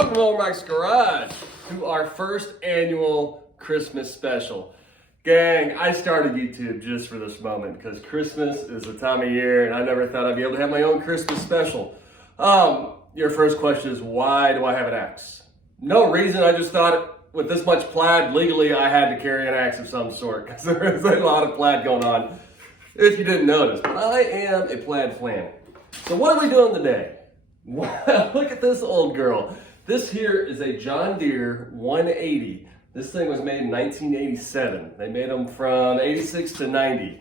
Welcome to Mower Mike's Garage to our first annual Christmas special. Gang, I started YouTube just for this moment because Christmas is the time of year and I never thought I'd be able to have my own Christmas special. Your first question is, why do I have an axe? No reason, I just thought with this much plaid, legally I had to carry an axe of some sort because there is a lot of plaid going on, if you didn't notice. But I am a plaid fan. So what are we doing today? Wow, look at this old girl. This here is a John Deere 180. This thing was made in 1987. They made them from 86 to 90.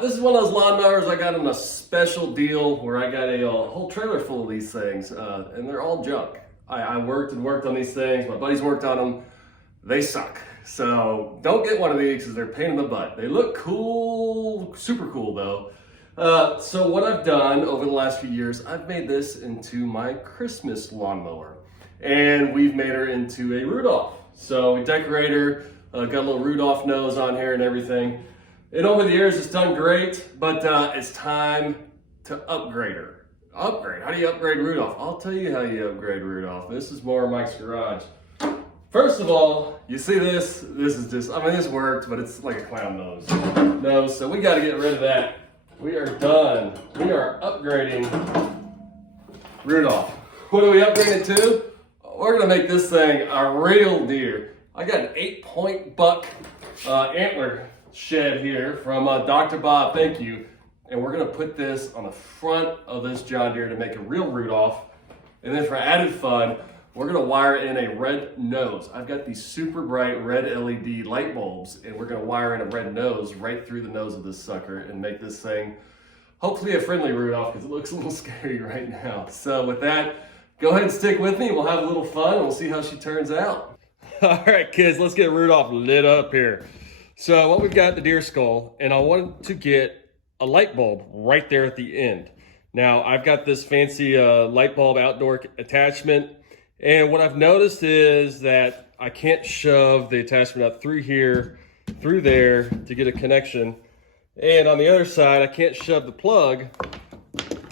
This is one of those lawnmowers I got on a special deal where I got a whole trailer full of these things, and they're all junk. I worked on these things. My buddies worked on them. They suck. So don't get one of these because they're a pain in the butt. They look cool, super cool though. So what I've done over the last few years, I've made this into my Christmas lawnmower. And we've made her into a Rudolph. So we decorate her, got a little Rudolph nose on here and everything. And over the years it's done great, but it's time to upgrade her. Upgrade? How do you upgrade Rudolph? I'll tell you how you upgrade Rudolph. This is Mower Mike's Garage. First of all, you see this? This is just, I mean, this worked, but it's like a clown nose. So we got to get rid of that. We are done. We are upgrading Rudolph. What are we upgrading to? We're gonna make this thing a real deer. I got an 8-point buck antler shed here from Dr. Bob, thank you. And we're gonna put this on the front of this John Deere to make a real Rudolph. And then for added fun, we're gonna wire in a red nose. I've got these super bright red LED light bulbs, and we're gonna wire in a red nose right through the nose of this sucker and make this thing hopefully a friendly Rudolph because it looks a little scary right now. So with that, go ahead and stick with me. We'll have a little fun and we'll see how she turns out. All right, kids, let's get Rudolph lit up here. So what we've got, the deer skull, and I wanted to get a light bulb right there at the end. Now I've got this fancy light bulb outdoor attachment. And what I've noticed is that I can't shove the attachment up through here, through there to get a connection. And on the other side, I can't shove the plug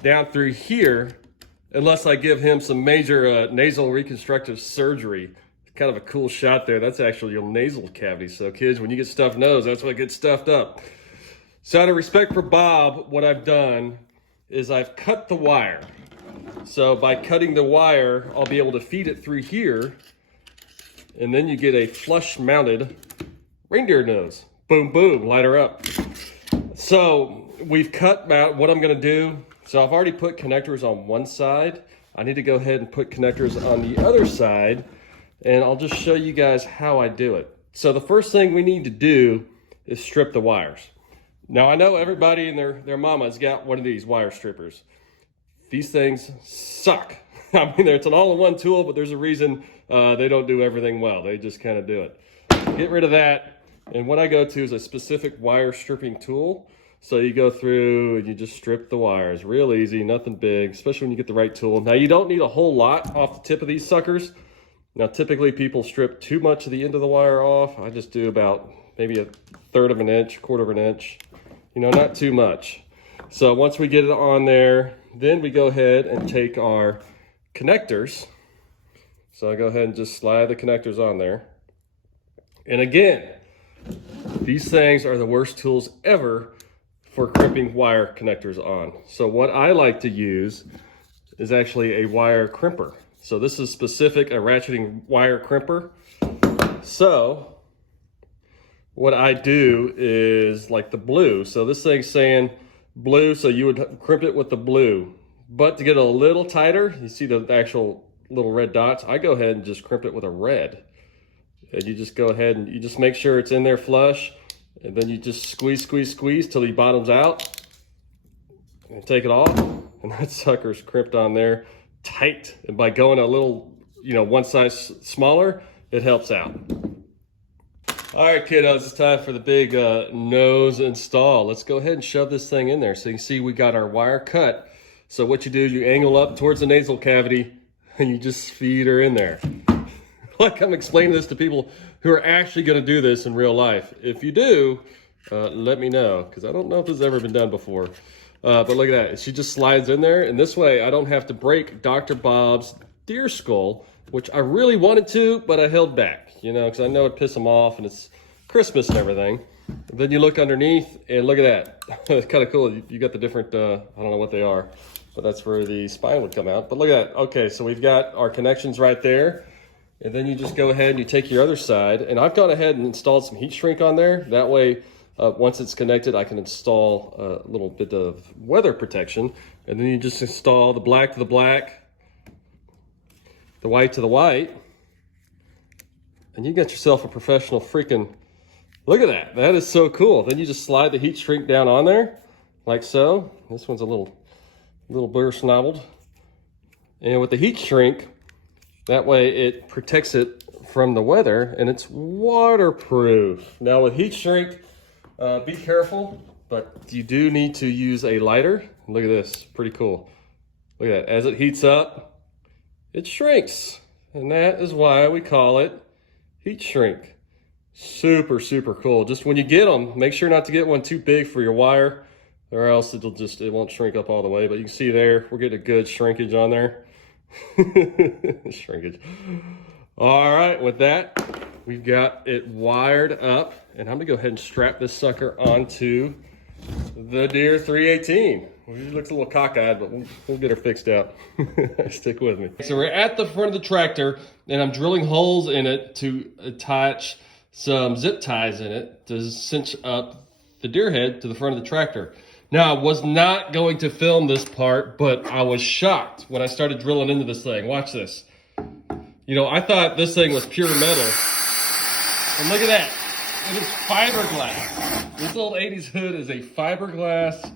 down through here unless I give him some major nasal reconstructive surgery. Kind of a cool shot there. That's actually your nasal cavity. So kids, when you get stuffed nose, that's what gets stuffed up. So out of respect for Bob, what I've done is I've cut the wire. So by cutting the wire, I'll be able to feed it through here, and then you get a flush mounted reindeer nose. Boom, boom, light her up. So we've cut out what I'm gonna do. So I've already put connectors on one side. I need to go ahead and put connectors on the other side, and I'll just show you guys how I do it. So the first thing we need to do is strip the wires. Now I know everybody and their mama's got one of these wire strippers. These things suck. I mean, it's an all-in-one tool, but there's a reason they don't do everything well. They just kind of do it. Get rid of that. And what I go to is a specific wire stripping tool. So you go through and you just strip the wires. Real easy, nothing big, especially when you get the right tool. Now, you don't need a whole lot off the tip of these suckers. Now, typically people strip too much of the end of the wire off. I just do about maybe 1/3 of an inch, 1/4 of an inch. You know, not too much. So once we get it on there, then we go ahead and take our connectors. So I go ahead and just slide the connectors on there. And again, these things are the worst tools ever for crimping wire connectors on. So what I like to use is actually a wire crimper. So this is specific, a ratcheting wire crimper. So what I do is like the blue. So this thing's saying blue, so you would crimp it with the blue. But to get it a little tighter, you see the actual little red dots, I go ahead and just crimp it with a red. And you just go ahead and you just make sure it's in there flush, and then you just squeeze, squeeze, squeeze till he bottoms out, and take it off, and that sucker's crimped on there tight. And by going a little, you know, one size smaller, it helps out. All right, kiddos, it's time for the big nose install. Let's go ahead and shove this thing in there. So you can see we got our wire cut. So what you do is you angle up towards the nasal cavity and you just feed her in there. Like I'm explaining this to people who are actually gonna do this in real life. If you do, let me know, because I don't know if this has ever been done before. But look at that, she just slides in there, and this way I don't have to break Dr. Bob's deer skull, which I really wanted to, but I held back, you know, because I know it'd piss them off and it's Christmas and everything. Then you look underneath and look at that. It's kind of cool. You got the different, I don't know what they are, but that's where the spine would come out. But look at that. Okay, so we've got our connections right there. And then you just go ahead and you take your other side. And I've gone ahead and installed some heat shrink on there. That way, once it's connected, I can install a little bit of weather protection. And then you just install the black to the black, the white to the white. And you got yourself a professional freaking, look at that. That is so cool. Then you just slide the heat shrink down on there, like so. This one's a little burr snobbled. And with the heat shrink, that way it protects it from the weather and it's waterproof. Now with heat shrink, be careful, but you do need to use a lighter. Look at this, pretty cool. Look at that, as it heats up, it shrinks. And that is why we call it heat shrink. Super, super cool. Just when you get them, make sure not to get one too big for your wire or else it won't shrink up all the way. But you can see there, we're getting a good shrinkage on there. Shrinkage. All right, with that, we've got it wired up and I'm gonna go ahead and strap this sucker onto the Deere 318. She looks a little cockeyed, but we'll get her fixed out. Stick with me. So we're at the front of the tractor and I'm drilling holes in it to attach some zip ties in it to cinch up the deer head to the front of the tractor. Now, I was not going to film this part, but I was shocked when I started drilling into this thing. Watch this. You know, I thought this thing was pure metal. And look at that. It is fiberglass. This old 80s hood is a fiberglass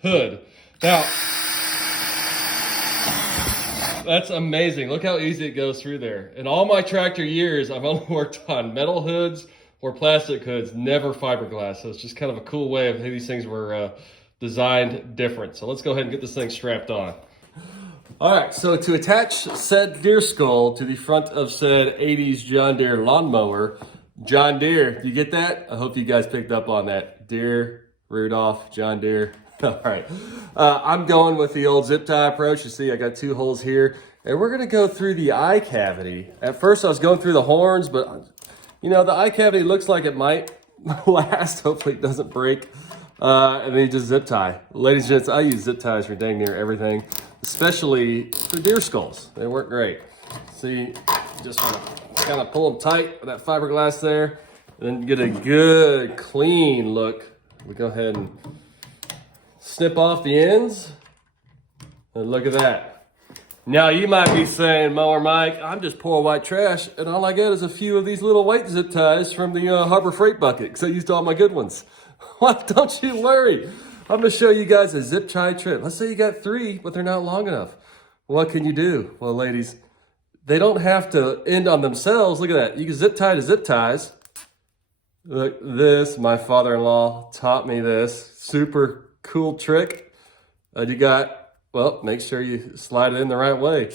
hood. Now, that's amazing. Look how easy it goes through there. In all my tractor years, I've only worked on metal hoods or plastic hoods, never fiberglass. So it's just kind of a cool way of how these things were designed different. So let's go ahead and get this thing strapped on. All right, so to attach said deer skull to the front of said 80s John Deere lawnmower, John Deere, you get that? I hope you guys picked up on that. Deere, Rudolph, John Deere. All right, I'm going with the old zip tie approach. You see, I got two holes here, and we're gonna go through the eye cavity. At first, I was going through the horns, but you know, the eye cavity looks like it might last. Hopefully, it doesn't break. And then you just zip tie. Ladies and gents, I use zip ties for dang near everything, especially for deer skulls. They work great. See, just want to kind of pull them tight with that fiberglass there, and then get a good clean look. We go ahead and snip off the ends, and look at that. Now you might be saying, Mower Mike, I'm just poor white trash, and all I got is a few of these little white zip ties from the Harbor Freight bucket, because I used all my good ones. Well, don't you worry. I'm going to show you guys a zip tie trip. Let's say you got 3, but they're not long enough. What can you do? Well, ladies, they don't have to end on themselves. Look at that. You can zip tie to zip ties. Look, this, my father-in-law taught me this. Super cool trick. You got, well, make sure you slide it in the right way.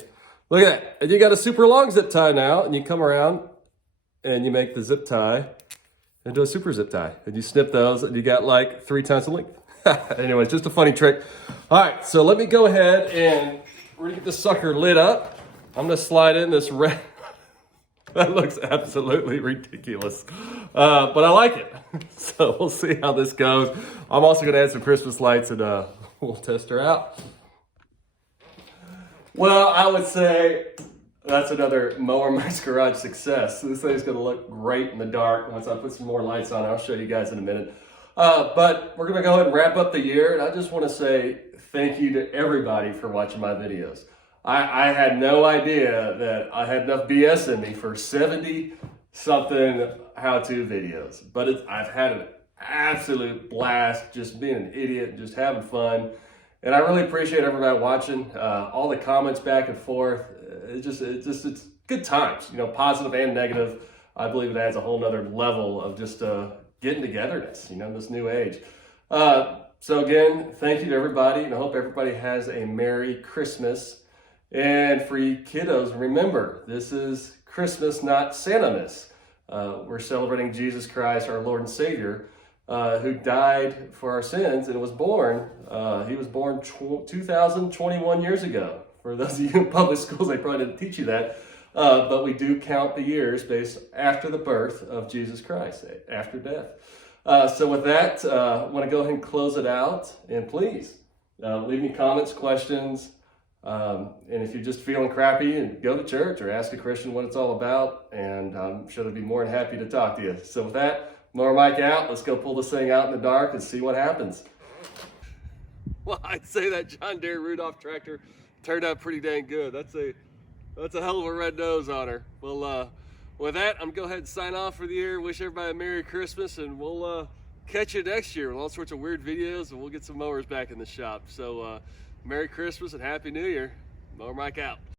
Look at that. And you got a super long zip tie now, and you come around and you make the zip tie into a super zip tie. And you snip those, and you got like 3 times the length. Anyway, just a funny trick. All right, so let me go ahead and we're gonna get this sucker lit up. I'm gonna slide in this red. That looks absolutely ridiculous, but I like it. So we'll see how this goes. I'm also gonna add some Christmas lights and we'll test her out. Well, I would say that's another Mower Mike's Garage success. So this thing's gonna look great in the dark. Once I put some more lights on, I'll show you guys in a minute. But we're gonna go ahead and wrap up the year, and I just wanna say thank you to everybody for watching my videos. I had no idea that I had enough BS in me for 70-something how-to videos, but I've had an absolute blast just being an idiot and just having fun. And I really appreciate everybody watching, all the comments back and forth. It's good times, you know, positive and negative. I believe it adds a whole nother level of just getting togetherness, you know, in this new age. So again, thank you to everybody, and I hope everybody has a Merry Christmas. And for you kiddos, remember, this is Christmas, not Santa-mas. We're celebrating Jesus Christ, our Lord and Savior, who died for our sins and was born. He was born 2021 years ago For those of you in public schools, they probably didn't teach you that. But we do count the years based after the birth of Jesus Christ, after death. So with that, I want to go ahead and close it out. And please, leave me comments, questions. And if you're just feeling crappy, and go to church or ask a Christian what it's all about. And I'm sure they'll be more than happy to talk to you. So with that, Mower Mike out. Let's go pull this thing out in the dark and see what happens. Well, I'd say that John Deere Rudolph tractor turned out pretty dang good. That's a hell of a red nose on her. Well, with that, I'm going to go ahead and sign off for the year. Wish everybody a Merry Christmas, and we'll catch you next year with all sorts of weird videos, and we'll get some mowers back in the shop. So, Merry Christmas and Happy New Year. Mower Mike out.